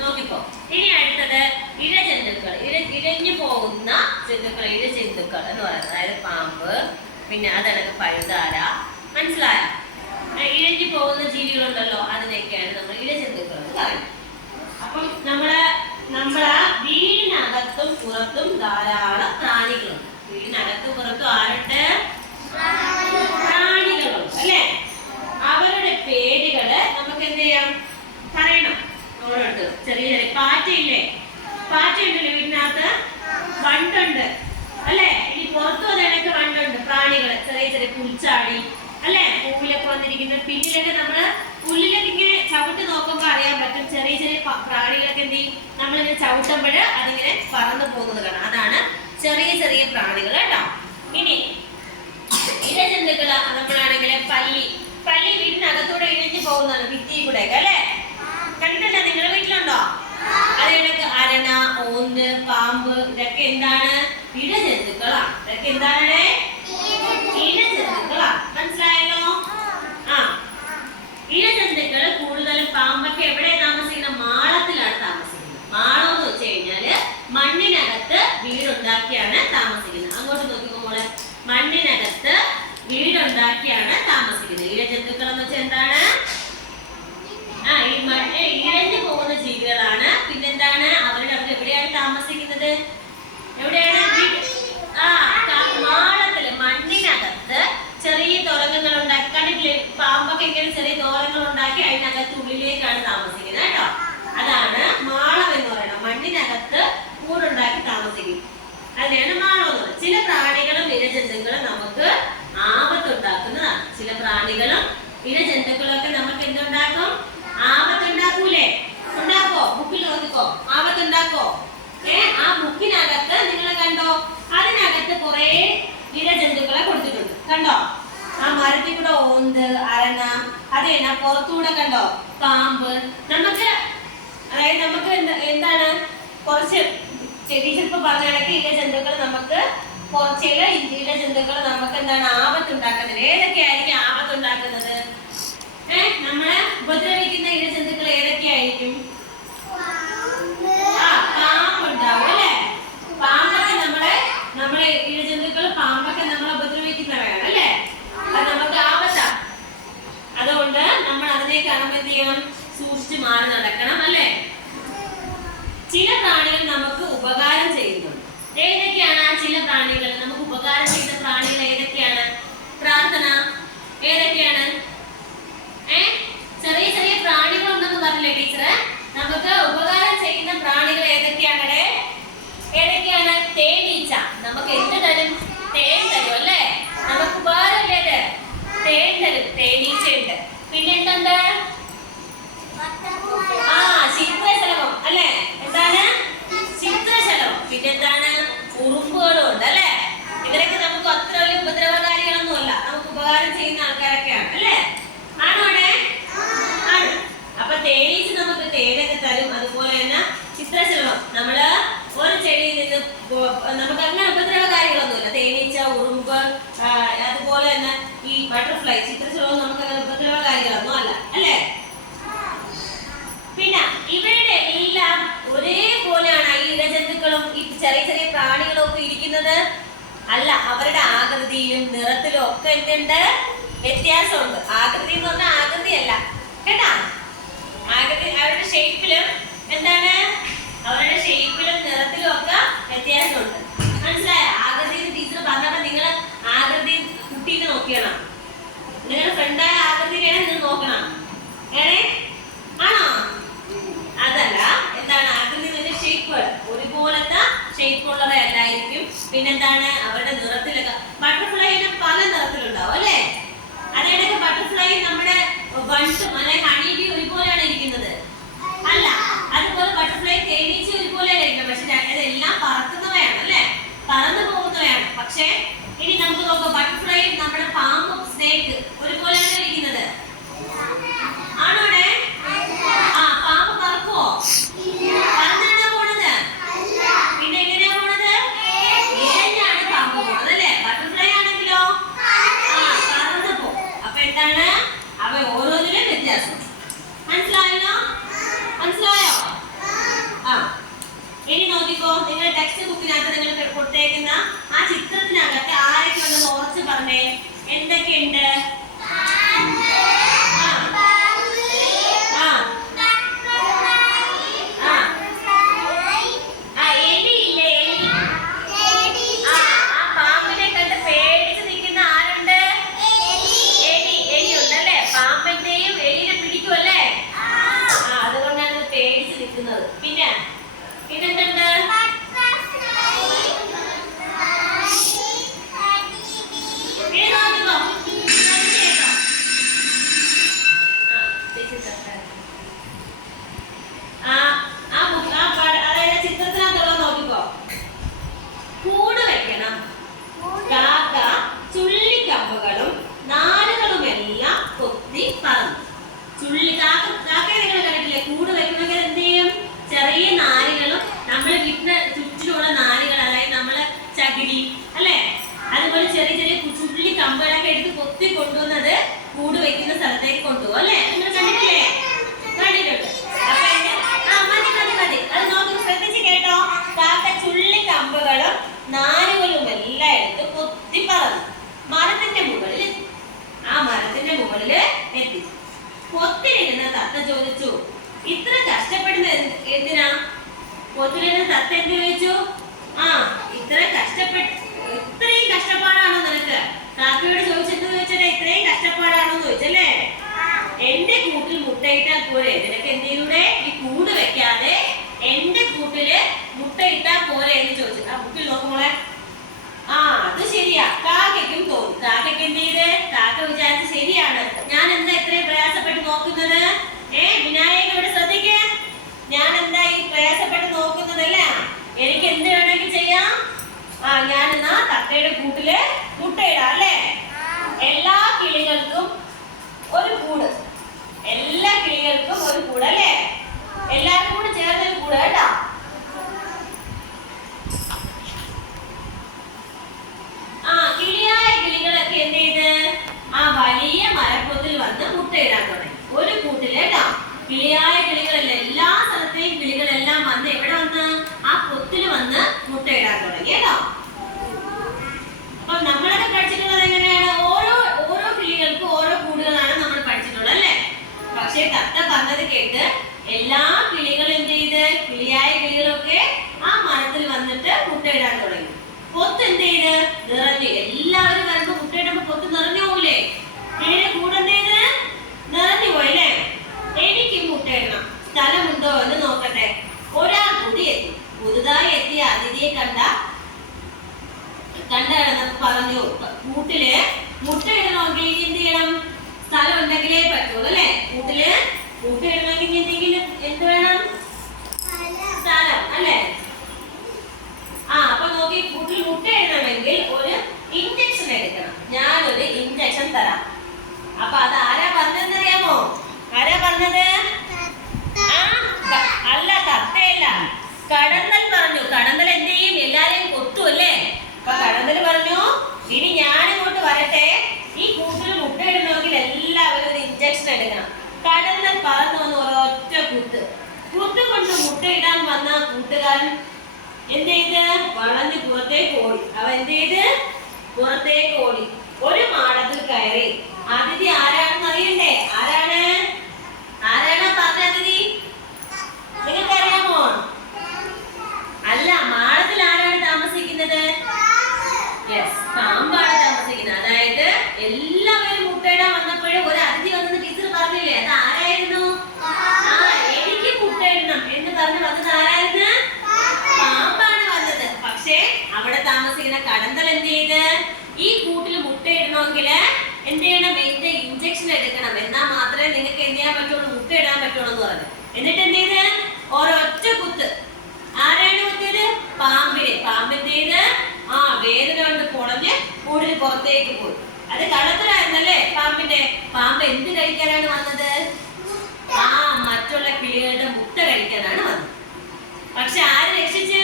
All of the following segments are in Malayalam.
നോക്കിപ്പോ. ഇനി അടുത്തത് ഇഴജന്തുക്കൾ. ഇഴഞ്ഞു പോകുന്ന ജന്തുക്കൾ, ഇഴജന്തുക്കൾ എന്ന് പറയുന്നത്. അതായത് പാമ്പ്, പിന്നെ അതടക്ക പഴുതാര. മനസ്സിലായോ? ഇഴഞ്ഞു പോകുന്ന ജീവികളുണ്ടല്ലോ, അതിനൊക്കെയാണ് നമ്മൾ ഇഴജന്തുക്കൾ എന്ന് പറയുന്നത്. അപ്പം നമ്മളെ വീടിനകത്തും പുറത്തും ധാരാളം പ്രാണികളുണ്ട്. വീടിനകത്തും പുറത്തും ആരുടെ പ്രാണികളുണ്ട് അല്ലെ? അവരുടെ പേരുകള് നമുക്ക് എന്ത് ചെയ്യാം, പറയണം. ഓരോരുത്തർ ചെറിയ ചെറിയ പാറ്റയില്ലേ, പാറ്റയുണ്ടല്ലോ വീടിനകത്ത്, വണ്ടുണ്ട് അല്ലെ? ഇനി പുറത്തും അതിനൊക്കെ വണ്ടുണ്ട്. പ്രാണികള് ചെറിയ ചെറിയ പുൽച്ചാടി അല്ലെ, പൂവിലൊക്കെ വന്നിരിക്കുന്ന. പിന്നിലൊക്കെ നമ്മള് പുല്ലിലൊക്കെ ഇങ്ങനെ ചവിട്ട് നോക്കുമ്പോ അറിയാൻ പറ്റും ചെറിയ ചെറിയ പ്രാണികളൊക്കെ എന്ത് ചെയ്യും, നമ്മളിങ്ങനെ ചവിട്ടുമ്പോൾ അതിങ്ങനെ പറന്നു പോകുന്നത് കാണാം. അതാണ് ചെറിയ ചെറിയ പ്രാണികൾ കേട്ടോ. ഇനി ഇഴജന്തുക്കള് നമ്മളാണെങ്കിൽ പല്ലി വീടിനകത്തൂടെ ഇഴഞ്ഞു പോകുന്നതാണ്, ഭിത്തി കൂടെ ഒക്കെ അല്ലെ? കണ്ടിട്ടില്ല? നിങ്ങളുടെ വീട്ടിലുണ്ടോ? അതിനൊക്കെ അരണ, ഓന്ത്, പാമ്പ്, ഇതൊക്കെ എന്താണ്? ഇഴജന്തുക്കളാണ്. ഇതൊക്കെ എന്താണ്? ഇഴജന്തുക്കളാണ്. മനസ്സിലായല്ലോ? ഇഴജന്തുക്കള് കൂടുതലും പാമ്പൊക്കെ എവിടെ താമസിക്കുന്നത്? മാളത്തിലാണ് താമസിക്കുന്നത്. മാളം എന്ന് വെച്ച് കഴിഞ്ഞാല് മണ്ണിനകത്ത് വീടുണ്ടാക്കിയാണ് താമസിക്കുന്നത്. അങ്ങോട്ട് നോക്കിക്കോളെ, മണ്ണിനകത്ത് വീടുണ്ടാക്കിയാണ് താമസിക്കുന്നത്. ഇഴജന്തുക്കൾ എന്ന് വെച്ചാൽ എന്താണ്? ഇഴഞ്ഞു പോകുന്ന ജീവികളാണ്. പിന്നെന്താണ്? അവരുടെ എവിടെയാണ് താമസിക്കുന്നത്? എവിടെയാണ്? മാളത്തില്, മണ്ണിനകത്ത് ചെറിയ തുരങ്കങ്ങൾ ഉണ്ടാക്കി. കണ്ടിട്ടില്ലേ? പാമ്പൊക്കെ ഇങ്ങനെ ചെറിയ തുരങ്കങ്ങൾ ഉണ്ടാക്കി അതിനകത്ത് ഉള്ളിലേക്കാണ് താമസിക്കുന്നത് കേട്ടോ. അതാണ് മാളം എന്ന് പറയുന്നത്. മണ്ണിനകത്ത് കൂടുണ്ടാക്കി താമസിക്കും. അതിനെയാണ് മാളം എന്ന് പറയുന്നത്. ചില പ്രാണികളും ഇഴജന്തുക്കളും നമുക്ക് ആപത്തുണ്ടാക്കുന്നതാണ്. ചില പ്രാണികളും ഇഴജന്തുക്കളും ഒക്കെ നമുക്ക് എന്തുണ്ടാക്കും? ആപത്തുണ്ടാക്കൂലേ? ഉണ്ടാക്കോ? ബുക്കിൽ നോക്കിക്കോ, ആപത്തുണ്ടാക്കോ? ആ ബുക്കിനകത്ത് നിങ്ങൾ കണ്ടോ? അതിനകത്ത് കുറെ ഇഴജന്തുക്കളെ കൊടുത്തിട്ടുണ്ട്. കണ്ടോ? ആ മരത്തിൽ കൂടെ ഓന്ത്, അരണ, അതേനാ പുറത്തൂടെ കണ്ടോ പാമ്പ്. അതായത് നമുക്ക് എന്താണ് കുറച്ച് ടീച്ചർ പറഞ്ഞ കണക്ക് ഇഴജന്തുക്കൾ നമുക്ക് ചില ഇഴജന്തുക്കൾ നമുക്ക് എന്താണ് ആപത്തുണ്ടാക്കുന്നത്. ഏതൊക്കെയായിരിക്കും ആപത്തുണ്ടാക്കുന്നത്? നമ്മളെ ഉപദ്രവിക്കുന്ന ഇഴജന്തുക്കൾ ഏതൊക്കെയായിരിക്കും? പാമ്പുണ്ടാവും അല്ലെ? പാമ്പൊക്കെ നമ്മളെ ഇഴജന്തുക്കൾ പാമ്പൊക്കെ നമ്മളെ ഉപദ്രവിക്കുന്നവയാണ് അല്ലെ? അത് നമുക്ക് ആപത്താ. അതുകൊണ്ട് നമ്മൾ അതിനെ കാണുമ്പോൾ എന്ത് ചെയ്യണം? സൂക്ഷിച്ച് മാറി നടക്കണം അല്ലെ? ചില പ്രാണികൾ നമുക്ക് ഉപകാരം ചെയ്യുന്നുണ്ട്. ഏതൊക്കെയാണ് ആ ചില പ്രാണികൾ? നമുക്ക് ഉപകാരം ചെയ്യുന്ന പ്രാണികൾ ഏതൊക്കെയാണ്? പ്രാർത്ഥന ഏതൊക്കെയാണ്? ചെറിയ ചെറിയ പ്രാണികൾ ഉണ്ടെന്ന് പറഞ്ഞില്ലേ ടീച്ചറ്? നമുക്ക് ഉപകാരം ചെയ്യുന്ന പ്രാണികൾ ഏതൊക്കെയാണ്? ഏതൊക്കെയാണ്? തേനീച്ച നമുക്ക് എന്ത് തരും? തേൻ തരും അല്ലേ? നമുക്ക് ഉപകാരമല്ലേ? തേൻ തരും. തേനീച്ചയുണ്ട്. പിന്നെന്തുണ്ട്? ചിത്രശലഭം അല്ലെ? എന്താണ്? ചിത്രശലഭം. പിന്നെന്താണ്? ഉറുമ്പുകളും ഉണ്ട് അല്ലെ? ഇവരൊക്കെ നമുക്ക് അത്ര വലിയ ഉപദ്രവകാരികളൊന്നും അല്ല, നമുക്ക് ഉപകാരം ചെയ്യുന്ന ആൾക്കാരൊക്കെയാണ് അല്ലെ? ആണോ? ആണ്. അപ്പൊ തേനീച്ച നമുക്ക് തേനൊക്കെ തരും. അതുപോലെ തന്നെ ചിത്രശലഭം നമ്മള് ഒരു ചെടിയിൽ നിന്ന് നമുക്ക് അങ്ങനെ ഉപദ്രവകാരികളൊന്നുമില്ല. തേനീച്ച, ഉറുമ്പ്, അതുപോലെ തന്നെ ഈ ബട്ടർഫ്ലൈ, ചിത്രശലഭം നമുക്ക് അങ്ങനെ ഉപദ്രവകാരികളൊന്നും അല്ല അല്ലേ? പിന്നെ ഇവരുടെ എല്ലാം ഒരേപോലെയാണ് ഈ ഇഴജന്തുക്കളും ഈ ചെറിയ ചെറിയ പ്രാണികളും ഒക്കെ ഇരിക്കുന്നത്? അല്ല, അവരുടെ ആകൃതിയിലും നിറത്തിലും ഒക്കെ എന്തുണ്ട്? വ്യത്യാസമുണ്ട്. ആകൃതി എന്ന് പറഞ്ഞാൽ ആകൃതിയല്ല കേട്ടാ, ആകൃതി അവരുടെ ഷേപ്പിലും എന്താണ്? അവരുടെ ഷേപ്പിലും നിറത്തിലും ഒക്കെ വ്യത്യാസമുണ്ട്. മനസ്സിലായ? ആകൃതി ടീച്ചർ പറഞ്ഞപ്പോ നിങ്ങൾ ആകൃതി കുട്ടീനെ നോക്കണം. നിങ്ങളുടെ ഫ്രണ്ടായ ആകൃതിയിലാണ് നിങ്ങൾ നോക്കണം. ആണോ? അതല്ല, എന്താണ് ആകൃതി? ഷേപ്പ് ഒരുപോലത്തെ ഷേപ്പ് ഉള്ളവയല്ലായിരിക്കും. പിന്നെന്താണ്? അവരുടെ നിറത്തിലൊക്കെ ബട്ടർഫ്ലൈന് പല നിറത്തിലുണ്ടാവും അല്ലേ? അതിനിടയ്ക്ക് ബട്ടർഫ്ലൈ നമ്മുടെ വണ്ടും അല്ലെ ഹണിബി ഒരുപോലെയാണ് ഇരിക്കുന്നത് അല്ല? അതുപോലെ ബട്ടർഫ്ലൈ തേനീച്ച ഒരുപോലെയാണ് ഇരിക്കുന്നത്. പക്ഷെ അതെല്ലാം പറക്കുന്നവയാണ് അല്ലെ? പറന്നു പോകുന്നവയാണ്. പക്ഷെ ഇനി നമുക്ക് നോക്കാം, ബട്ടർഫ്ലൈ നമ്മുടെ പാമ്പും സ്നേക്ക് ഒരുപോലെയാണ് ഇരിക്കുന്നത്. ആണോ? പാമ്പ് പറക്കുവോ? പറന്നാണോ പോണത്? പിന്നെ എങ്ങനെയാ പോണത്? ഇഴഞ്ഞാണ് പാമ്പ് പോണത് അല്ലെ? ബട്ടർഫ്ലൈ ആണെങ്കിലോ പറന്നു പോകും. അപ്പൊ എന്താണ്? അവ ഓരോന്നിനും വ്യത്യാസം. മനസ്സിലായോ? എന്തൊക്കെയുണ്ട്? പിന്നെ പിന്നെന്തുണ്ട്? അതായത് ചിത്രത്തിനകത്തുള്ള നോക്കിക്കോ. കൂട് വെക്കണം, കാക്ക ചുള്ളിക്കമ്പുകളും നാരുകളുമെല്ലാം കൊത്തി പറന്നു. കാക്കയെ നിങ്ങൾ കണ്ടിട്ടില്ലേ? കൂട് വെക്കണമെങ്കിൽ എന്ത് ചെയ്യും? ചെറിയ നാരുകളും നമ്മളെ വീട്ടിന് ചുറ്റിലുള്ള നാരുകൾ, അതായത് നമ്മളെ ചകിരി അല്ലെ, അതുപോലെ ചെറിയ ചെറിയ ചുള്ളി കമ്പുകളൊക്കെ എടുത്ത് കൊത്തി കൊണ്ടുവന്നത് കൂട് വെക്കുന്ന സ്ഥലത്തേക്ക് കൊണ്ടുപോകും അല്ലെ? നിങ്ങൾ കണ്ടിട്ടില്ലേ? കണ്ടിട്ടുണ്ട്. മതി അത് നോക്കി ശ്രദ്ധിച്ച് കേട്ടോ. കാക്ക ചുള്ളി കമ്പുകളും നാരുകളും എല്ലാം എടുത്ത് കൊത്തി പറന്നു മരത്തിന്റെ മുകളിൽ എത്തി. ആ മരത്തിന്റെ മുകളിൽ എത്തി. കൊത്തിലിരുന്ന തത്ത ചോദിച്ചു, ഇത്ര കഷ്ടപ്പെടുന്നത് എന്തിനാ? കൊത്തിലിരുന്ന തത്ത എന്ത് ചോദിച്ചു? ഇത്രയും കഷ്ടപ്പാടാണോ നിനക്ക്? കാക്കയോട് ചോദിച്ചെന്ന് ചോദിച്ചേ, ഇത്രയും കഷ്ടപ്പാടാണോ ചോദിച്ചല്ലേ? എന്റെ കൂട്ടിൽ മുട്ടയിട്ടാൽ പോരെ? നിനക്ക് എന്തിലൂടെ ഈ കൂട് വെക്കാതെ എന്റെ കൂട്ടില് മുട്ടയിട്ടാൽ പോരെ എന്ന് ചോദിച്ചു. ആ ബുക്കിൽ നോക്കുമ്പോളെ അത് ശരിയാ. കാക്കയ്ക്കും തോന്നി. കാക്കയ്ക്ക് എന്ത് ചെയ്ത്? കാക്ക വിചാരിച്ച് ശരിയാണ്, ഞാൻ എന്താ ഇത്രയും പ്രയാസപ്പെട്ട് നോക്കുന്നത്? വിനായക ഇവിടെ ശ്രദ്ധിക്ക, ഞാൻ എന്താ ഈ പ്രയാസപ്പെട്ട് നോക്കുന്നതല്ല, എനിക്ക് എന്ത് വേണമെങ്കിൽ ചെയ്യാം. ഞാൻ എന്നാ തത്തയുടെ കൂട്ടില് മുട്ടയിടാം അല്ലേ? എല്ലാ കിളികൾക്കും ഒരു കൂട്, എല്ലാ കിളികൾക്കും ഒരു കൂട് അല്ലേ? എല്ലാവർക്കും കൂടെ ചേർന്നൊരു കൂട് കേട്ടോ. കിളിയായ കിളികളൊക്കെ എന്ത് ചെയ്ത് ആ വലിയ മരപ്പൊത്തിൽ വന്ന് മുട്ടയിടാൻ തുടങ്ങി. ഒരു കൂട്ടില് കേട്ടോ. കിളിയായ കിളികളല്ല, എല്ലാ സ്ഥലത്തെയും കിളികളെല്ലാം വന്ന് എവിടെ വന്ന്? ആ പൊത്തില് വന്ന് മുട്ടയിടാൻ തുടങ്ങി കേട്ടോ. അപ്പൊ നമ്മളൊക്കെ പഠിച്ചിട്ടുള്ളത് എങ്ങനെയാണ്? ഓരോ കിളികൾക്കും ഓരോ കൂടുകളാണ് നമ്മൾ പഠിച്ചിട്ടുള്ളത് അല്ലേ? പക്ഷെ തത്ത പറഞ്ഞത് കേട്ട് എല്ലാ കിളികളും എന്ത് ചെയ്ത്? കിളിയായ കിളികളൊക്കെ ആ മരത്തിൽ വന്നിട്ട് മുട്ടയിടാൻ തുടങ്ങി. പൊത്ത് എന്ത് ചെയ്ത്? നിറഞ്ഞു. എല്ലാവരും വരുമ്പോ മുട്ടയിടുമ്പോ പൊത്ത് നിറഞ്ഞു പോകൂലേ? കിളിയുടെ കൂടെ എന്ത് ചെയ്ത്? നിറഞ്ഞു പോയല്ലേ? എനിക്ക് മുട്ടയിടണം, സ്ഥലമുണ്ടോ എന്ന് നോക്കട്ടെ. ഒരാൾ കൂടി എത്തി. പുതുതായി എത്തിയ അതിഥിയെ കണ്ടു പറഞ്ഞു, കൂട്ടില് മുട്ടയിടണമെങ്കിൽ എന്ത് ചെയ്യണം? സ്ഥലം ഉണ്ടെങ്കിലേ പറ്റുള്ളൂ അല്ലെ? കൂട്ടില് മുട്ടയിടണമെങ്കിൽ എന്തെങ്കിലും എന്ത് വേണം? സ്ഥലം അല്ലെ? അപ്പൊ നോക്കി, കൂട്ടിൽ മുട്ടയിടണമെങ്കിൽ ഒരു ഇഞ്ചക്ഷൻ എടുക്കണം. ഞാനൊരു ഇഞ്ചക്ഷൻ തരാം. അപ്പൊ അത് ആരാ പറഞ്ഞതെന്നറിയാമോ? ആരാ പറഞ്ഞത്? അല്ല, തത്തയല്ല, കടന്നൽ പറഞ്ഞു. കടന്നൽ എന്ത് ചെയ്യും? എല്ലാരെയും കൊത്തും അല്ലേ? അപ്പൊ കടന്നൽ പറഞ്ഞു, ഇനി ഞാനിങ്ങോട്ട് വരട്ടെ, ഈ കൂട്ടിൽ മുട്ടയിടണമെങ്കിൽ എല്ലാവരും ഒരു ഇഞ്ചക്ഷൻ എടുക്കണം. കടന്നൽ പറന്നു വന്ന് ഒരൊറ്റ കുത്ത് കൊണ്ട് മുട്ടയിടാൻ വന്ന കൂട്ടുകാരൻ എന്ത് ചെയ്ത്? വളഞ്ഞ് പുറത്തേക്ക് ഓടി. അവ എന്ത് ചെയ്ത്? പുറത്തേക്ക് ഓടി. ഒരു മാടത്തിൽ കയറി. അതിഥി ആരാണെന്ന് അറിയണ്ടേ? ആരാണ് പറഞ്ഞ അതിഥി? നിങ്ങൾക്ക് അറിയാമോ? അല്ല, മാടത്തിൽ ആരാണ് താമസിക്കുന്നത്? പാമ്പാണ് താമസിക്കുന്നത്. അതായത് എല്ലാവരും മുട്ടയിടാൻ വന്നപ്പോഴും ഒരു അതിഥി വന്നെന്ന് ടീച്ചർ പറഞ്ഞില്ലേ? അത് ആരായിരുന്നു? എനിക്ക് മുട്ടയിടണം എന്ന് പറഞ്ഞ് വന്നത് ആരായിരുന്നു? പാമ്പാണ് വന്നത്. പക്ഷേ അവിടെ താമസിക്കുന്ന കടന്തൽ എന്ത് ചെയ്ത്? ഈ കൂട്ടിൽ മുട്ടയിടണമെങ്കിൽ എന്ത് ചെയ്യണം? എന്റെ ഇഞ്ചക്ഷൻ എടുക്കണം, എന്നാൽ മാത്രമേ നിങ്ങൾക്ക് എന്ത് ചെയ്യാൻ പറ്റുള്ളൂ? മുട്ടയിടാൻ പറ്റുള്ളൂ എന്ന് പറഞ്ഞു. എന്നിട്ട് എന്ത് ചെയ്ത്? ഒരൊറ്റ കുത്ത്. ആരാണ് കുത്തിയത്? പാമ്പിനെ. പാമ്പ് എന്ത് ചെയ്ത്? വേദന കൊണ്ട് പൊളഞ്ഞ് കൂടിന് പുറത്തേക്ക് പോയി. അത് കടത്തലായിരുന്നല്ലേ പാമ്പിന്റെ? പാമ്പ് എന്ത് കഴിക്കാനാണ് വന്നത്? മറ്റുള്ള കിളികളുടെ മുട്ട കഴിക്കാനാണ് വന്നത്. പക്ഷെ ആര് രക്ഷിച്ച്?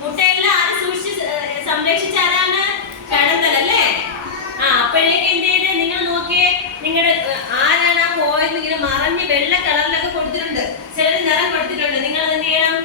മുട്ടയെല്ലാം ആര് സംരക്ഷിച്ച? ആരാണ്? കടന്തലല്ലേ? അപ്പോഴേക്ക് എന്ത് ചെയ്ത്? നിങ്ങൾ നോക്കിയേ, നിങ്ങളുടെ ആരാണ് പോയത്? ഇങ്ങനെ മറഞ്ഞ് വെള്ള കളറിലൊക്കെ കൊടുത്തിട്ടുണ്ട്, ചിലർ നിറം കൊടുത്തിട്ടുണ്ട്. നിങ്ങൾ എന്ത് ചെയ്യണം?